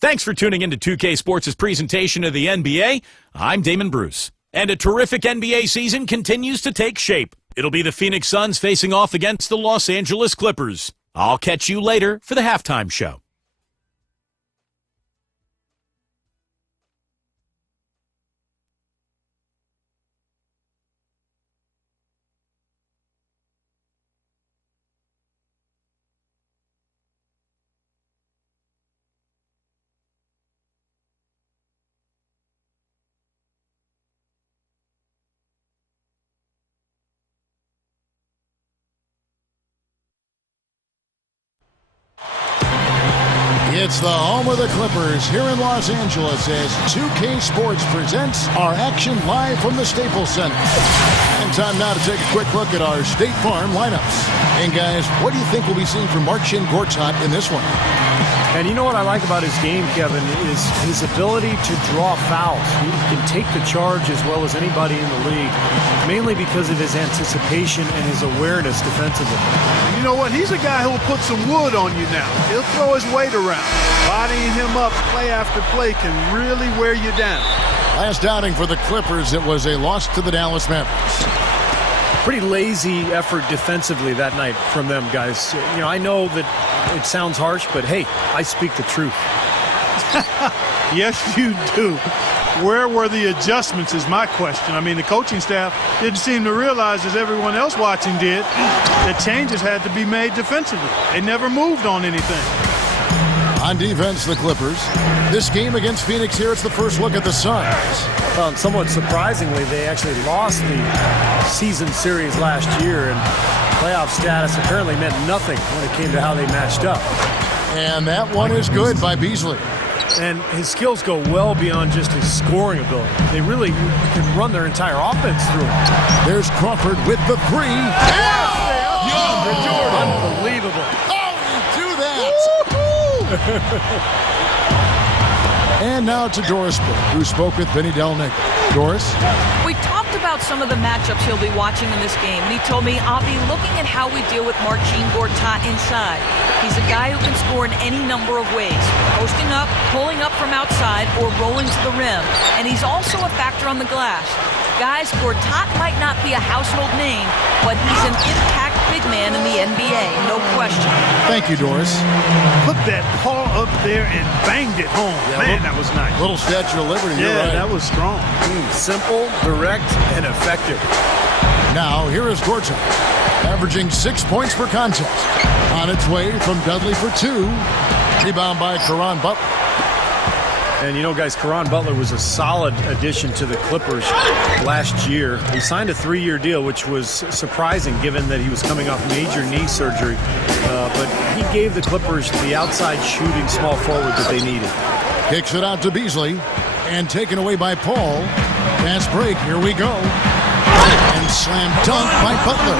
Thanks for tuning in to 2K Sports' presentation of the NBA. I'm Damon Bruce. And a terrific NBA season continues to take shape. It'll be the Phoenix Suns facing off against the Los Angeles Clippers. I'll catch you later for the halftime show. It's the home of the Clippers here in Los Angeles as 2K Sports presents our action live from the Staples Center. And time now to take a quick look at our State Farm lineups. And guys, what do you think we'll be seeing from Marcin Gortat in this one? And you know what I like about his game, Kevin, is his ability to draw fouls. He can take the charge as well as anybody in the league, mainly because of his anticipation and his awareness defensively. You know what? He's a guy who will put some wood on you now. He'll throw his weight around. Bodying him up play after play can really wear you down. Last outing for the Clippers, it was a loss to the Dallas Mavericks. Pretty lazy effort defensively that night from them, guys. You know, I know that it sounds harsh, but hey, I speak the truth. Yes, you do. Where were the adjustments is my question. I mean, the coaching staff didn't seem to realize, as everyone else watching did, that changes had to be made defensively. They never moved on anything. On defense, the Clippers. This game against Phoenix here, it's the first look at the Suns. Well, somewhat surprisingly, they actually lost the season series last year, and playoff status apparently meant nothing when it came to how they matched up. And that one is good by Beasley. And his skills go well beyond just his scoring ability. They really can run their entire offense through him. There's Crawford with the three. Yeah! Jordan. Unbelievable. Oh, you do that! And now to Doris, who spoke with Vinny Del Negro. Doris? We talked about some of the matchups he'll be watching in this game, and he told me I'll be looking at how we deal with Marcin Gortat inside. He's a guy who can score in any number of ways, posting up, pulling up from outside, or rolling to the rim. And he's also a factor on the glass. Guys, Gortat might not be a household name, but he's an impact big man in the NBA, no question. Thank you, Doris. Put that paw up there and banged it home. Yeah, man, that was nice. Little Statue of Liberty, yeah, you're right. That was strong. Simple, direct, and effective. Now, here is Gortat, averaging 6 points per contest. On its way from Dudley for two. Rebound by Caron Butler. And you know, guys, Caron Butler was a solid addition to the Clippers last year. He signed a 3-year deal, which was surprising given that he was coming off major knee surgery. But he gave the Clippers the outside shooting small forward that they needed. Kicks it out to Beasley. And taken away by Paul. Fast break, here we go. And slam dunk by Butler.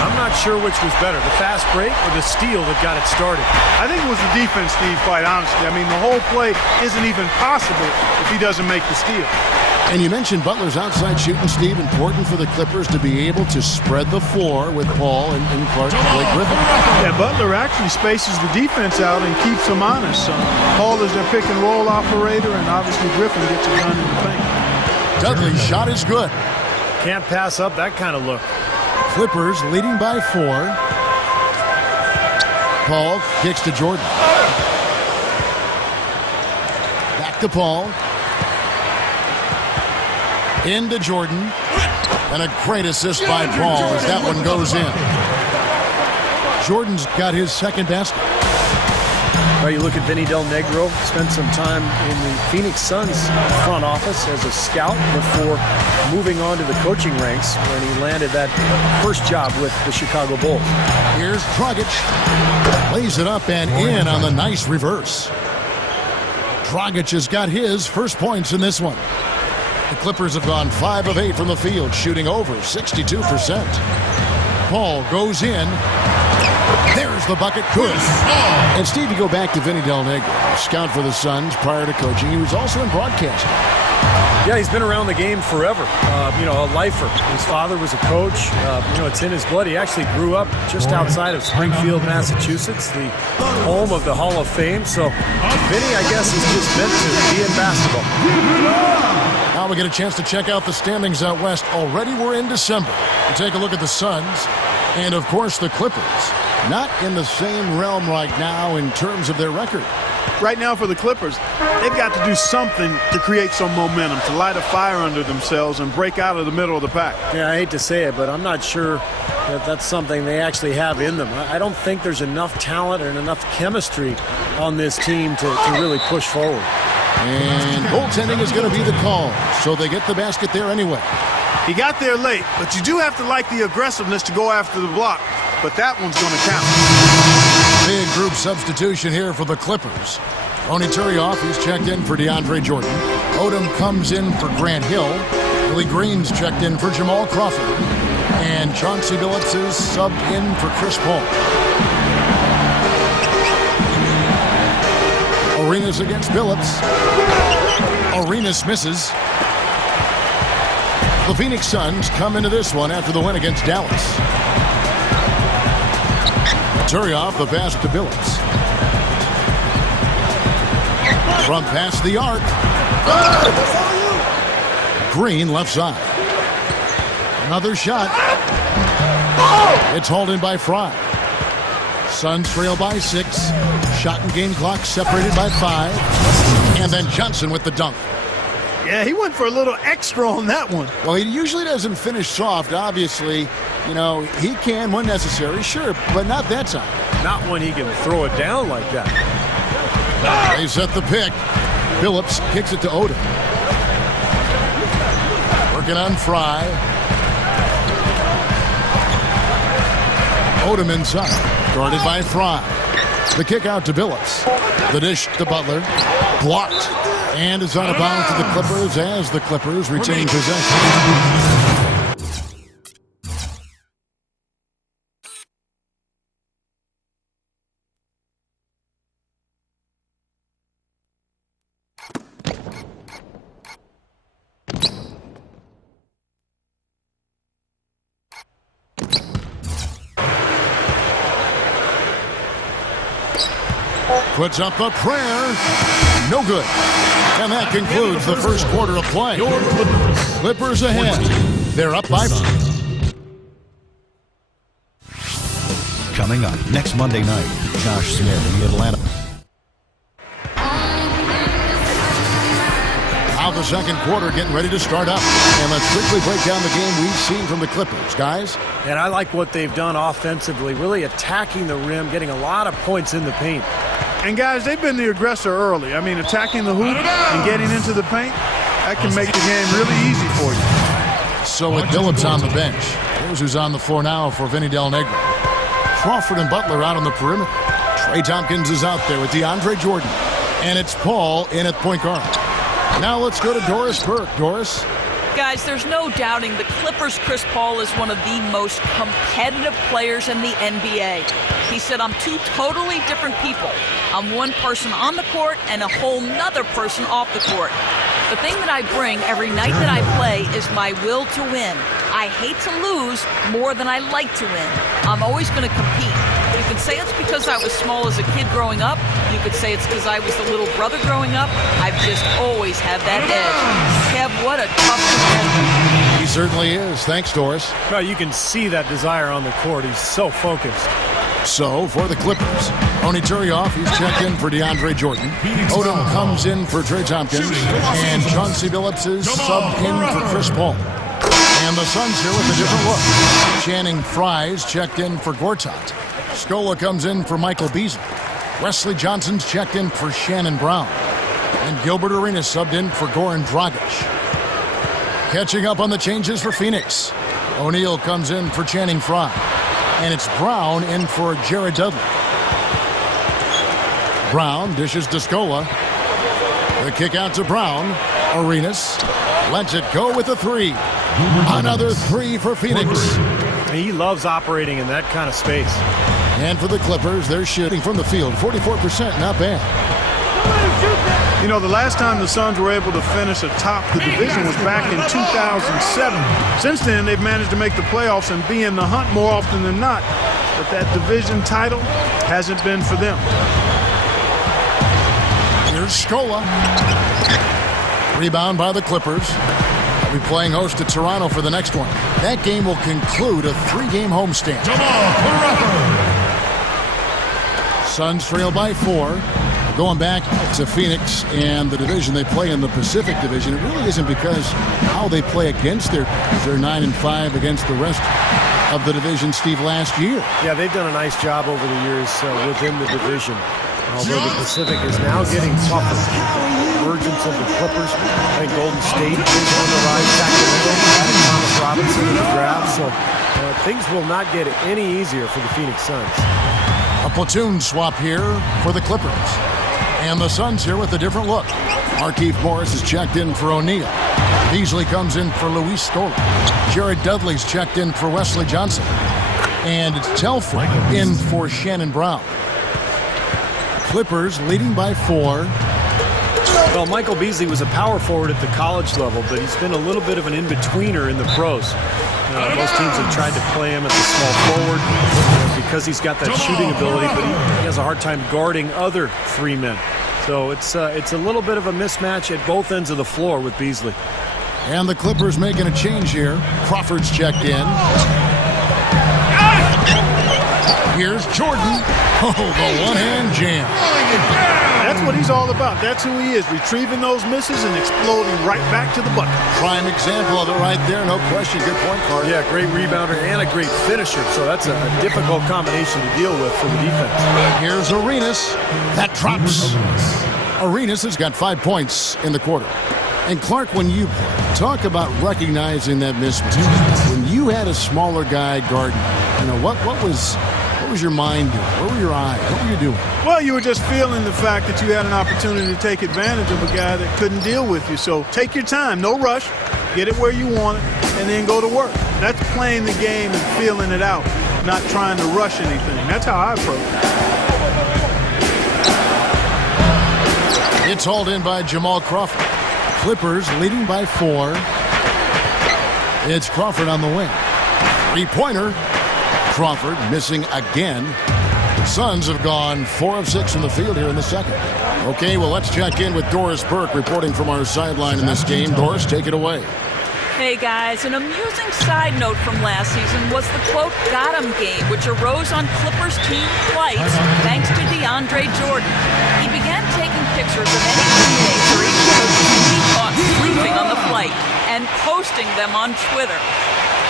I'm not sure which was better, the fast break or the steal that got it started. I think it was the defense, Steve, quite honestly. I mean, the whole play isn't even possible if he doesn't make the steal. And you mentioned Butler's outside shooting, Steve. Important for the Clippers to be able to spread the floor with Paul and Clark and Blake Griffin. Yeah, Butler actually spaces the defense out and keeps them honest. Paul is their pick and roll operator, and obviously Griffin gets it done in the paint. Dudley's shot is good. Can't pass up that kind of look. Clippers leading by 4. Paul kicks to Jordan. Back to Paul. Into Jordan. And a great assist by Paul as that one goes in. Jordan's got his second basket. Well, you look at Vinny Del Negro, spent some time in the Phoenix Suns front office as a scout before moving on to the coaching ranks when he landed that first job with the Chicago Bulls. Here's Dragic. Lays it up and in on the nice reverse. Dragic has got his first points in this one. The Clippers have gone 5 of 8 from the field, shooting over 62%. Paul goes in. There's the bucket. Good. And Steve, you go back to Vinny Del Negro, scout for the Suns prior to coaching. He was also in broadcasting. Yeah, he's been around the game forever. A lifer. His father was a coach. It's in his blood. He actually grew up just outside of Springfield, Massachusetts, the home of the Hall of Fame. So Vinny, I guess, is just meant to be in basketball. Now we get a chance to check out the standings out west. Already we're in December. We take a look at the Suns and, of course, the Clippers. Not in the same realm right now in terms of their record. Right now for the Clippers, they've got to do something to create some momentum, to light a fire under themselves and break out of the middle of the pack. Yeah, I hate to say it, but I'm not sure that that's something they actually have in them. I don't think there's enough talent and enough chemistry on this team to really push forward. And goaltending is going to be the call, so they get the basket there anyway. He got there late, but you do have to like the aggressiveness to go after the block, but that one's going to count. Big group substitution here for the Clippers. Tony Turioff, he's checked in for DeAndre Jordan. Odom comes in for Grant Hill. Willie Green's checked in for Jamal Crawford. And Chauncey Billups is subbed in for Chris Paul. Arenas against Billups. Arenas misses. The Phoenix Suns come into this one after the win against Dallas. Turioff, the pass to Billups. From past the arc. Green left side. Another shot. It's hauled in by Fry. Suns trail by 6. Shot and game clock separated by 5. And then Johnson with the dunk. Yeah, he went for a little extra on that one. Well, he usually doesn't finish soft, obviously. He can when necessary, sure, but not that time. Not when he can throw it down like that. They set the pick. Billups kicks it to Odom. Working on Fry. Odom inside. Guarded by Fry. The kick out to Billups. The dish to Butler. Blocked. And is out of bounds to the Clippers as the Clippers retain possession. Puts up a prayer. No good. And that concludes the first quarter of play. Clippers ahead. They're up by 5. Coming up next Monday night, Josh Smith in the Atlanta. Now the second quarter getting ready to start up. And let's quickly break down the game we've seen from the Clippers, guys. And I like what they've done offensively, really attacking the rim, getting a lot of points in the paint. And, guys, they've been the aggressor early. I mean, attacking the hoop and getting into the paint, that can make the game really easy for you. So with Billups on the bench, here's who's on the floor now for Vinny Del Negro. Crawford and Butler out on the perimeter. Trey Tompkins is out there with DeAndre Jordan. And it's Paul in at point guard. Now let's go to Doris Burke. Doris? Guys, there's no doubting the Clippers' Chris Paul is one of the most competitive players in the NBA. He said, I'm two totally different people. I'm one person on the court and a whole nother person off the court. The thing that I bring every night that I play is my will to win. I hate to lose more than I like to win. I'm always going to compete. You could say it's because I was small as a kid growing up. You could say it's because I was the little brother growing up. I've just always had that edge. Kev, what a tough competitor. He certainly is. Thanks, Doris. Well, you can see that desire on the court. He's so focused. So, for the Clippers, Tony Turioff, he's checked in for DeAndre Jordan. Odom comes in for Trey Tompkins. And Chauncey Billups is subbed in for Chris Paul. And the Suns here with a different look. Channing Fry's checked in for Gortat. Scola comes in for Michael Beasley. Wesley Johnson's checked in for Shannon Brown. And Gilbert Arenas subbed in for Goran Dragic. Catching up on the changes for Phoenix. O'Neal comes in for Channing Frye. And it's Brown in for Jared Dudley. Brown dishes to Scola. The kick out to Brown. Arenas lets it go with a 3. Another 3 for Phoenix. He loves operating in that kind of space. And for the Clippers, they're shooting from the field. 44%, not bad. You know, the last time the Suns were able to finish atop the division was back in 2007. Since then, they've managed to make the playoffs and be in the hunt more often than not. But that division title hasn't been for them. Here's Scola. Rebound by the Clippers. They'll be playing host to Toronto for the next one. That game will conclude a 3-game homestand. Suns trail by 4. Going back to Phoenix and the division they play in, the Pacific Division, it really isn't because how they play against their teams. They're 9-5 against the rest of the division, Steve, last year. Yeah, they've done a nice job over the years within the division. Although the Pacific is now getting tougher. The emergence of the Clippers. I think Golden State is on the rise. Sacramento added Thomas Robinson in the draft. So things will not get any easier for the Phoenix Suns. A platoon swap here for the Clippers. And the Suns here with a different look. Markieff Morris is checked in for O'Neal. Beasley comes in for Luis Scola. Jared Dudley's checked in for Wesley Johnson. And it's Telford in for Shannon Brown. Clippers leading by 4. Well, Michael Beasley was a power forward at the college level, but he's been a little bit of an in-betweener in the pros. Most teams have tried to play him at the small forward because he's got that shooting ability, but he has a hard time guarding other 3 men. So it's a little bit of a mismatch at both ends of the floor with Beasley. And the Clippers making a change here. Crawford's checked in. Here's Jordan. Oh, the one-hand jam. That's what he's all about. That's who he is, retrieving those misses and exploding right back to the bucket. Prime example of it right there, no question. Good point, Clark. Yeah, great rebounder and a great finisher, so that's a difficult combination to deal with for the defense. Here's Arenas. That drops. Arenas has got 5 points in the quarter. And Clark, when you play, talk about recognizing that mismatch. When you had a smaller guy guarding, what was your mind doing? Where were your eyes? What were you doing? Well, you were just feeling the fact that you had an opportunity to take advantage of a guy that couldn't deal with you. So take your time, no rush, get it where you want it, and then go to work. That's playing the game and feeling it out, not trying to rush anything. That's how I approach it. It's hauled in by Jamal Crawford. Clippers leading by 4. It's Crawford on the wing. 3-pointer. Crawford missing again. Suns have gone 4 of 6 from the field here in the second. Okay, well, let's check in with Doris Burke reporting from our sideline in this game. Doris, take it away. Hey guys, an amusing side note from last season was the quote "got 'em" game, which arose on Clippers team flights thanks to DeAndre Jordan. He began taking pictures of any teammates or even coaches he caught sleeping on the flight and posting them on Twitter.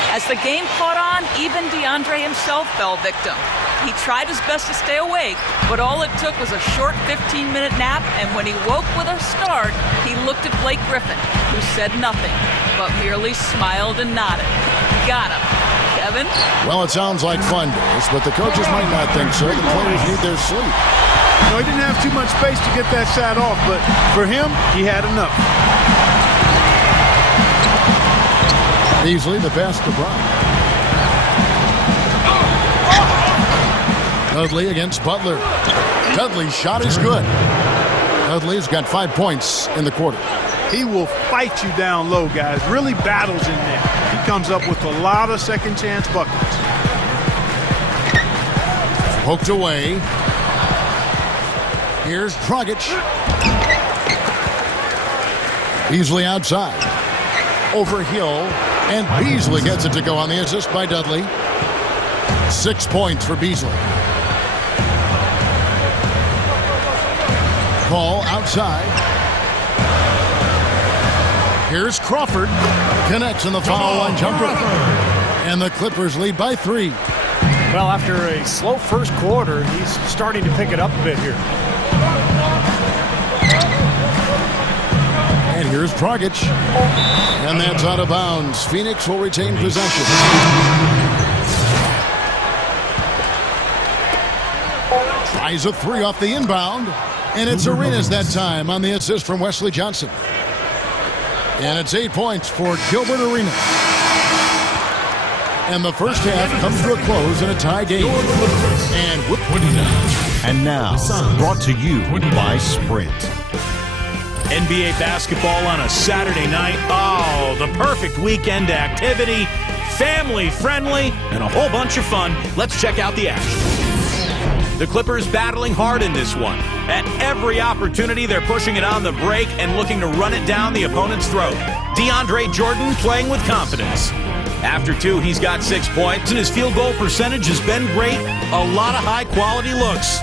As the game caught on, even DeAndre himself fell victim. He tried his best to stay awake, but all it took was a short 15-minute nap, and when he woke with a start, he looked at Blake Griffin, who said nothing, but merely smiled and nodded. Got him. Kevin? Well, it sounds like fun, Doris, but the coaches might not think so. The players need their sleep. He didn't have too much space to get that shot off, but for him, he had enough. Beasley, the pass to Brown. Dudley against Butler. Dudley's shot is good. Dudley's got 5 points in the quarter. He will fight you down low, guys. Really battles in there. He comes up with a lot of second-chance buckets. Poked away. Here's Dragic. Beasley outside. Over Hill. And Beasley gets it to go on the assist by Dudley. 6 points for Beasley. Ball outside. Here's Crawford. Connects in the foul line jumper. And the Clippers lead by 3. Well, after a slow first quarter, he's starting to pick it up a bit here. And here's Dragic. And that's out of bounds. Phoenix will retain possession. Tries a 3 off the inbound. And it's Arenas that time on the assist from Wesley Johnson. And it's 8 points for Gilbert Arenas. And the first half comes to a close in a tie game. And And now, brought to you by Sprint. NBA basketball on a Saturday night. Oh, the perfect weekend activity. Family friendly and a whole bunch of fun. Let's check out the action. The Clippers battling hard in this one. At every opportunity, they're pushing it on the break and looking to run it down the opponent's throat. DeAndre Jordan playing with confidence. After 2, he's got 6 points, and his field goal percentage has been great. A lot of high-quality looks.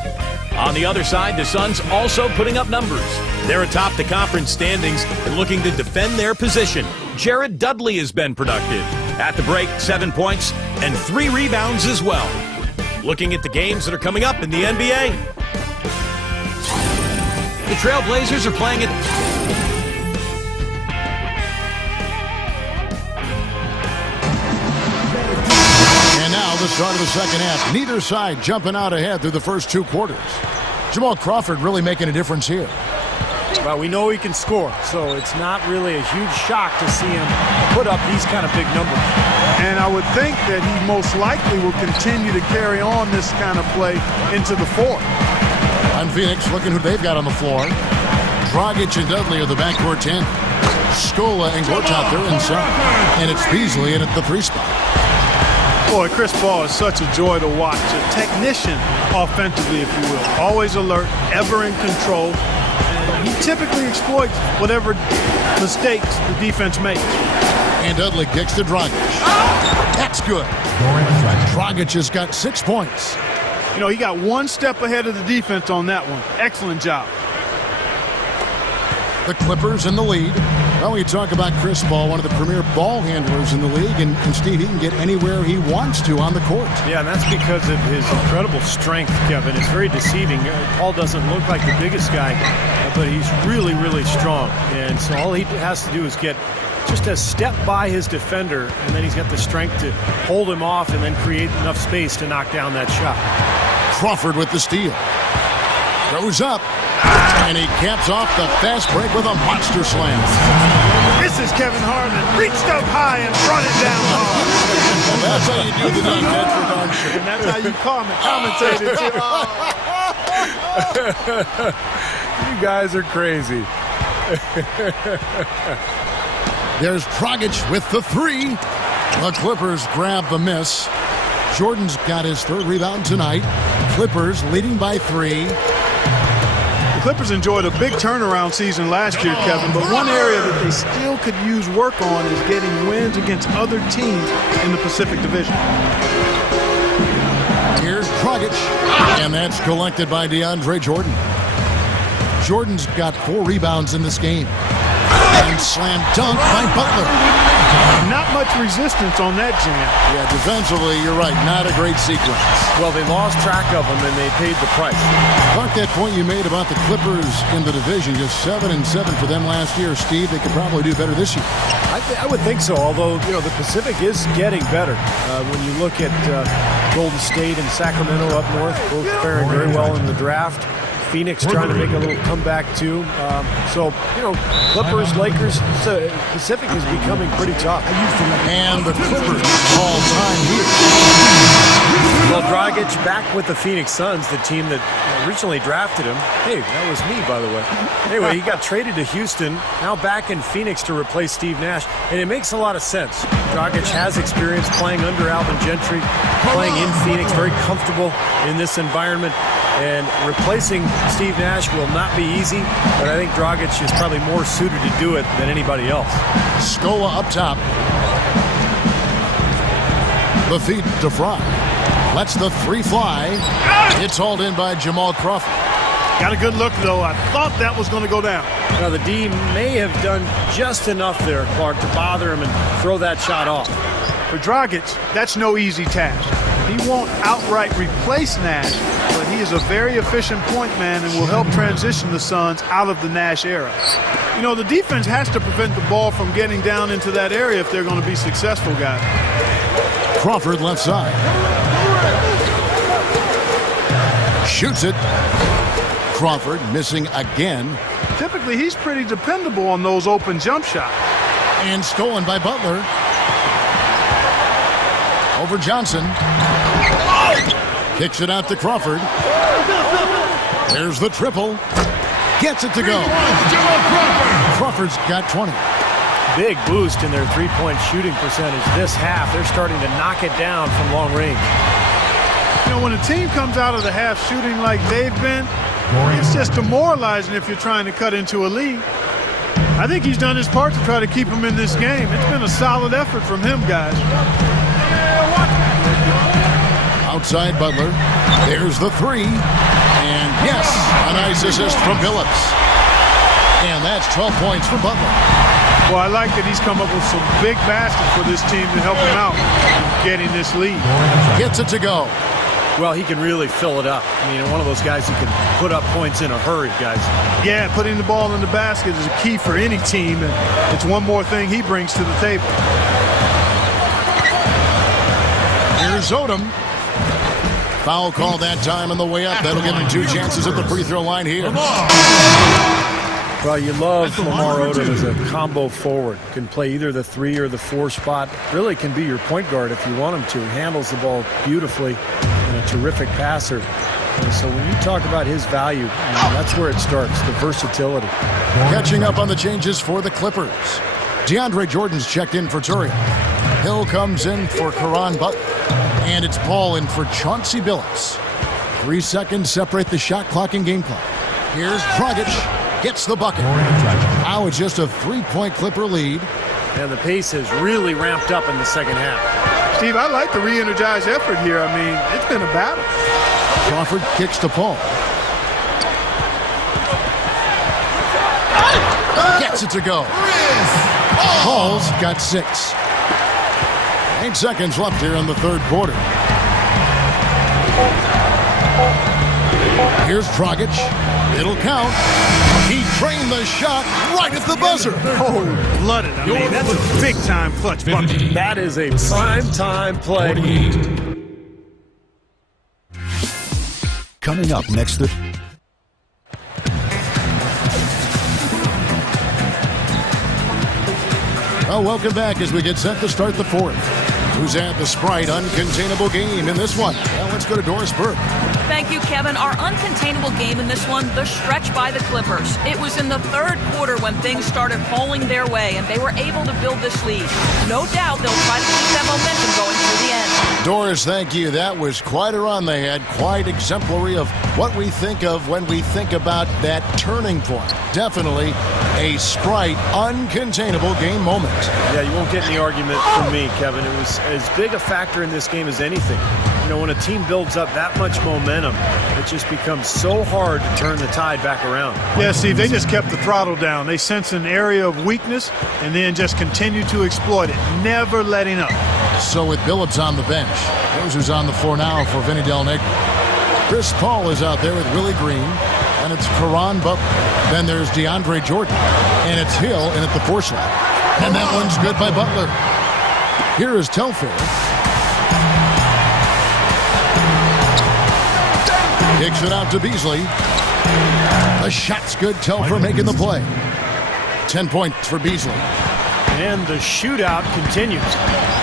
On the other side, the Suns also putting up numbers. They're atop the conference standings and looking to defend their position. Jared Dudley has been productive. At the break, 7 points and 3 rebounds as well. Looking at the games that are coming up in the NBA. The Trailblazers are playing it. And now the start of the second half. Neither side jumping out ahead through the first 2 quarters. Jamal Crawford really making a difference here. Well, we know he can score, so it's not really a huge shock to see him put up these kind of big numbers. And I would think that he most likely will continue to carry on this kind of play into the fourth. On Phoenix, looking who they've got on the floor. Dragic and Dudley are the backcourt 10. Scola and Gortat, they're inside. And it's Beasley in at the 3 spot. Boy, Chris Paul is such a joy to watch. A technician offensively, if you will. Always alert, ever in control. And he typically exploits whatever mistakes the defense makes. And Dudley kicks to Dragic. That's good. Dragic has got 6 points. You know, he got 1 step ahead of the defense on that one. Excellent job. The Clippers in the lead. Well, we talk about Chris Paul, one of the premier ball handlers in the league, and Steve, he can get anywhere he wants to on the court. Yeah, and that's because of his incredible strength, Kevin. It's very deceiving. Paul doesn't look like the biggest guy, but he's really, really strong. And so all he has to do is get just a step by his defender, and then he's got the strength to hold him off and then create enough space to knock down that shot. Crawford with the steal. Goes up. And he caps off the fast break with a monster slam. This is Kevin Harlan. Reached up high and brought it down hard. Well, that's how you do the defense for darn sure. And that's how you commentate it, too. You guys are crazy. There's Dragic with the 3. The Clippers grab the miss. Jordan's got his 3rd rebound tonight. Clippers leading by 3. Clippers enjoyed a big turnaround season last year, Kevin, but one area that they still could use work on is getting wins against other teams in the Pacific Division. Here's Dragic, and that's collected by DeAndre Jordan. Jordan's got 4 rebounds in this game. And slam dunk by Butler. Not much resistance on that jam. Yeah, defensively, you're right, not a great sequence. Well, they lost track of him, and they paid the price. Like that point you made about the Clippers in the division, just 7-7 for them last year. Steve, they could probably do better this year. I would think so, although, you know, the Pacific is getting better. When you look at Golden State and Sacramento up north, both faring very well in the draft. Phoenix trying to make a little comeback, too. So, you know, Clippers, Lakers, Pacific is becoming pretty tough. And the Clippers all-time here. Well, Dragic back with the Phoenix Suns, the team that originally drafted him. Hey, that was me, by the way. Anyway, he got traded to Houston, now back in Phoenix to replace Steve Nash. And it makes a lot of sense. Dragic has experience playing under Alvin Gentry, playing in Phoenix, very comfortable in this environment. And replacing Steve Nash will not be easy, but I think Dragic is probably more suited to do it than anybody else. Scola up top. The feed to Fry. Lets the 3 fly. It's hauled in by Jamal Crawford. Got a good look, though. I thought that was going to go down. Now, the D may have done just enough there, Clark, to bother him and throw that shot off. For Dragic, that's no easy task. He won't outright replace Nash, but he is a very efficient point man and will help transition the Suns out of the Nash era. You know, the defense has to prevent the ball from getting down into that area if they're going to be successful, guys. Crawford left side. Shoots it. Crawford missing again. Typically, he's pretty dependable on those open jump shots. And stolen by Butler. Over Johnson. Kicks it out to Crawford. There's the triple. Gets it to go. Crawford's got 20. Big boost in their three-point shooting percentage this half. They're starting to knock it down from long range. You know, when a team comes out of the half shooting like they've been, it's just demoralizing if you're trying to cut into a lead. I think he's done his part to try to keep him in this game. It's been a solid effort from him, guys. Outside Butler. There's the three. And yes, a nice assist from Billups. And that's 12 points for Butler. Well, I like that he's come up with some big baskets for this team to help him out getting this lead. Gets it to go. Well, he can really fill it up. I mean, one of those guys who can put up points in a hurry, guys. Yeah, putting the ball in the basket is a key for any team, and it's one more thing he brings to the table. Here's Odom. Foul call that time on the way up. That'll give him 2 chances at the free throw line here. Well, you love Lamar Odom as a combo forward. Can play either the 3 or the 4 spot. Really can be your point guard if you want him to. He handles the ball beautifully and a terrific passer. And so when you talk about his value, that's where it starts, the versatility. Catching up on the changes for the Clippers. DeAndre Jordan's checked in for Turian. Hill comes in for Caron Butler. And it's Paul in for Chauncey Billups. 3 seconds separate the shot clock and game clock. Here's Dragic. Gets the bucket. Now it's just a 3-point Clipper lead. And the pace has really ramped up in the second half. Steve, I like the re-energized effort here. I mean, it's been a battle. Crawford kicks to Paul. Gets it to go. Paul's got 6. 8 seconds left here in the third quarter. Here's Dragic. It'll count. He trained the shot right at the buzzer. Cold-blooded. I mean, that's a big-time clutch bucket. That is a prime-time play. Coming up next. Well, welcome back as we get set to start the fourth. Who's had the Sprite uncontainable game in this one? Well, let's go to Doris Burke. Thank you, Kevin. Our uncontainable game in this one, the stretch by the Clippers. It was in the third quarter when things started falling their way, and they were able to build this lead. No doubt they'll try to keep that momentum going through the end. Doris, thank you. That was quite a run they had. Quite exemplary of what we think of when we think about that turning point. Definitely a Sprite uncontainable game moment. Yeah, you won't get any argument from me, Kevin. It was as big a factor in this game as anything. You know, when a team builds up that much momentum, it just becomes so hard to turn the tide back around. Yeah, Steve, they just kept the throttle down. They sensed an area of weakness and then just continued to exploit it, never letting up. So with Billups on the bench, here's who's on the floor now for Vinny Del Negro. Chris Paul is out there with Willie Green, and it's Caron Butler. Then there's DeAndre Jordan, and it's Hill in at the 4 slot. And that one's good by Butler. Here is Telfair. Kicks it out to Beasley. The shot's good. Telfair making the play. 10 points for Beasley. And the shootout continues.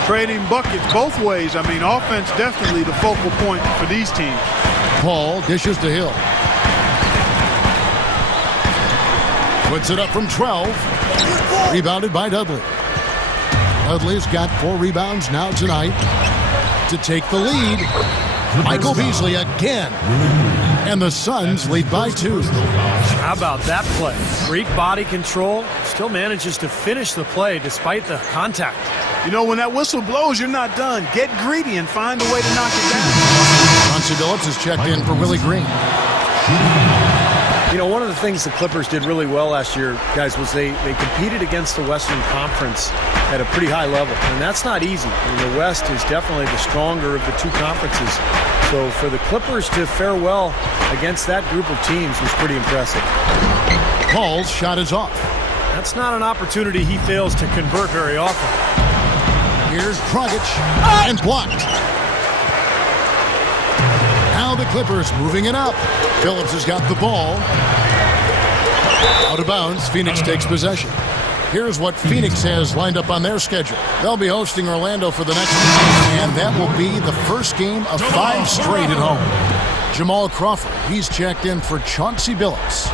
Trading buckets both ways. I mean, offense definitely the focal point for these teams. Paul dishes to Hill. Puts it up from 12. Rebounded by Dudley. Dudley's got 4 rebounds now tonight to take the lead. Michael Beasley again. And the Suns lead by 2. How about that play? Great body control. Still manages to finish the play despite the contact. You know, when that whistle blows, you're not done. Get greedy and find a way to knock it down. Chauncey Billups is checked in for Willie Green. You know, one of the things the Clippers did really well last year, guys, was they competed against the Western Conference at a pretty high level. And that's not easy. I mean, the West is definitely the stronger of the 2 conferences. So for the Clippers to fare well against that group of teams was pretty impressive. Paul's shot is off. That's not an opportunity he fails to convert very often. Here's Dragic, and blocked. Now the Clippers moving it up. Billups has got the ball. Out of bounds, Phoenix takes possession. Here's what Phoenix has lined up on their schedule. They'll be hosting Orlando for the next one, and that will be the first game of 5 straight at home. Jamal Crawford, he's checked in for Chauncey Billups.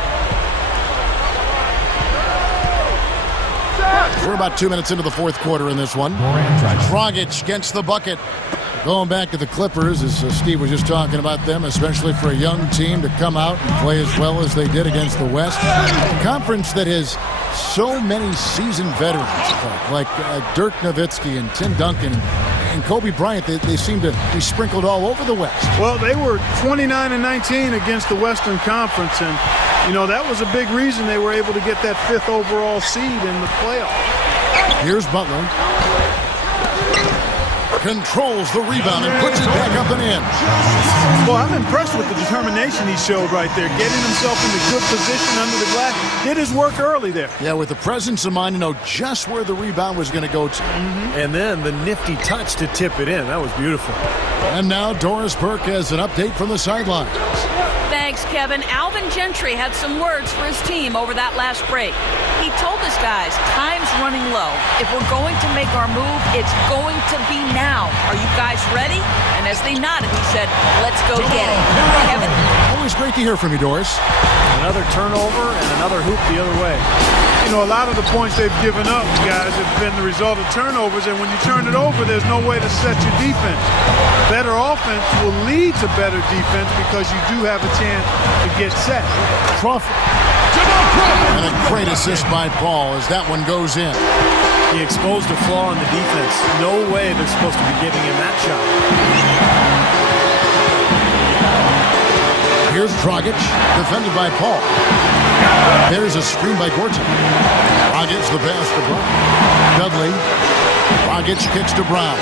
We're about 2 minutes into the fourth quarter in this one. Dragic gets the bucket. Going back to the Clippers, as Steve was just talking about them, especially for a young team to come out and play as well as they did against the West. A conference that has so many seasoned veterans, like Dirk Nowitzki and Tim Duncan and Kobe Bryant. They seem to be sprinkled all over the West. Well, they were 29-19 against the Western Conference, and, you know, that was a big reason they were able to get that 5th overall seed in the playoffs. Here's Butler. Controls the rebound and puts it back up and in. Well, I'm impressed with the determination he showed right there, getting himself into good position under the glass. Did his work early there. Yeah, with the presence of mind to know just where the rebound was going to go to. And then the nifty touch to tip it in. That was beautiful. And now Doris Burke has an update from the sidelines. Thanks, Kevin. Alvin Gentry had some words for his team over that last break. He told his guys, time's running low. If we're going to make our move, it's going to be now. Are you guys ready? And as they nodded, he said, let's go get it. Kevin? Always great to hear from you, Doris. Another turnover and another hoop the other way. You know, a lot of the points they've given up, guys, have been the result of turnovers, and when you turn it over, there's no way to set your defense. Better offense will lead to better defense because you do have a chance to get set. Crawford. And a great assist by Paul as that one goes in. He exposed a flaw in the defense. No way they're supposed to be giving him that shot. Here's Dragic, defended by Paul. There's a screen by Gorton. Dragic the pass to Brown. Dudley. Dragic kicks to Brown.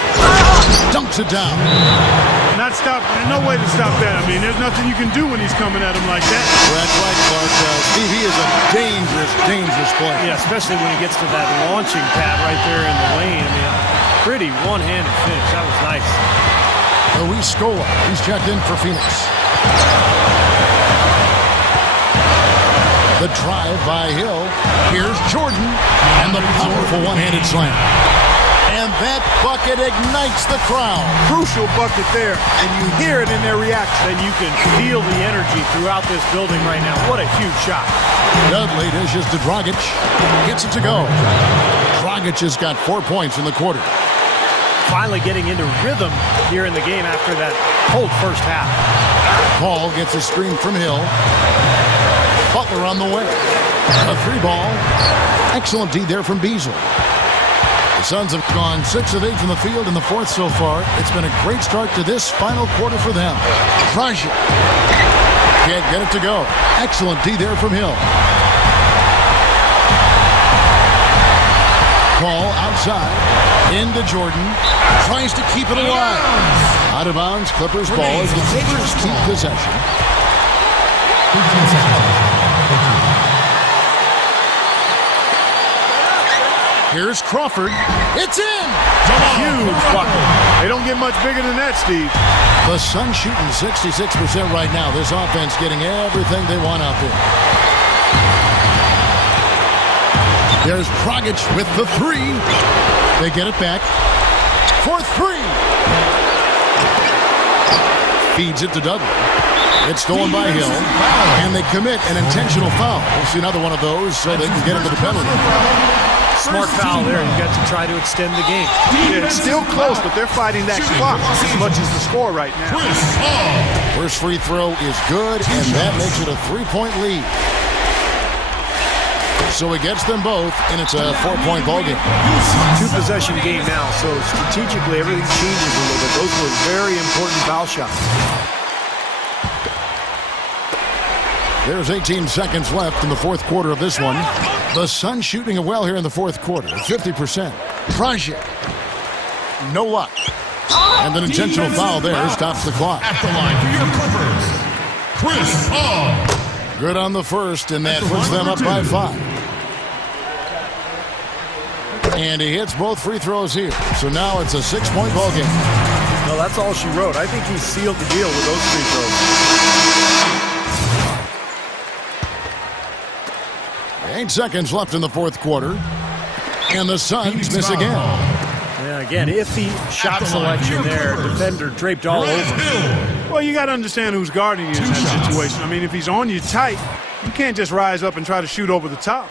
Dumps it down. Not stop. There's no way to stop that. I mean, there's nothing you can do when he's coming at him like that. Well, that's right, Clark. Steve, he is a dangerous, dangerous player. Yeah, especially when he gets to that launching pad right there in the lane. I mean, pretty one-handed finish. That was nice. Luis Scola. He's checked in for Phoenix. The drive by Hill. Here's Jordan. And the powerful one-handed slam. And that bucket ignites the crowd. Crucial bucket there, and you hear it in their reaction. And you can feel the energy throughout this building right now. What a huge shot. Dudley dishes to Dragic. Gets it to go. Dragic has got 4 points in the quarter. Finally getting into rhythm here in the game after that cold first half. Paul gets a screen from Hill. Butler on the way. A 3-ball. Excellent D there from Beasley. The Suns have gone 6 of 8 from the field in the fourth so far. It's been a great start to this final quarter for them. Dragic can't get it to go. Excellent D there from Hill. Paul outside. Into Jordan. Tries to keep it alive. Out of bounds. Clippers ball as the Clippers keep possession. Here's Crawford. It's in! Huge bucket. They don't get much bigger than that, Steve. The Suns shooting 66% right now. This offense getting everything they want out there. There's Dragic with the 3. They get it back. For 3. Feeds it to Dudley. It's stolen by Hill. And they commit an intentional foul. We'll see another one of those so they can get into the penalty. Smart foul there. You got to try to extend the game. Yeah, it's still close, but they're fighting that clock as much as the score right now. First free throw is good, and that makes it a 3-point lead. So he gets them both, and it's a 4-point ball game. 2-possession game now, so strategically everything changes a little bit. Those were very important foul shots. There's 18 seconds left in the fourth quarter of this one. The Suns shooting it well here in the fourth quarter, 50%. Dragic, no luck. And an intentional foul there stops the clock. At the line for your Clippers, Chris Paul. Good on the first, and that puts them up by 5. And he hits both free throws here. So now it's a 6-point ball game. No, that's all she wrote. I think he sealed the deal with those free throws. 8 seconds left in the fourth quarter. And the Suns miss again. Yeah, again, iffy shot selection there. Defender draped all over. Well, you got to understand who's guarding you in that situation. I mean, if he's on you tight, you can't just rise up and try to shoot over the top.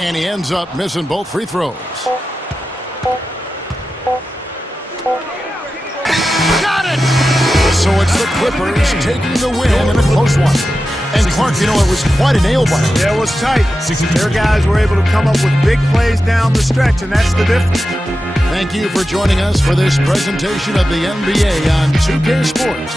And he ends up missing both free throws. Got it! So it's the Clippers taking the win in a close one. And Clark, you know, it was quite a nail-biter. Yeah, it was tight. Their guys were able to come up with big plays down the stretch, and that's the difference. Thank you for joining us for this presentation of the NBA on 2K Sports.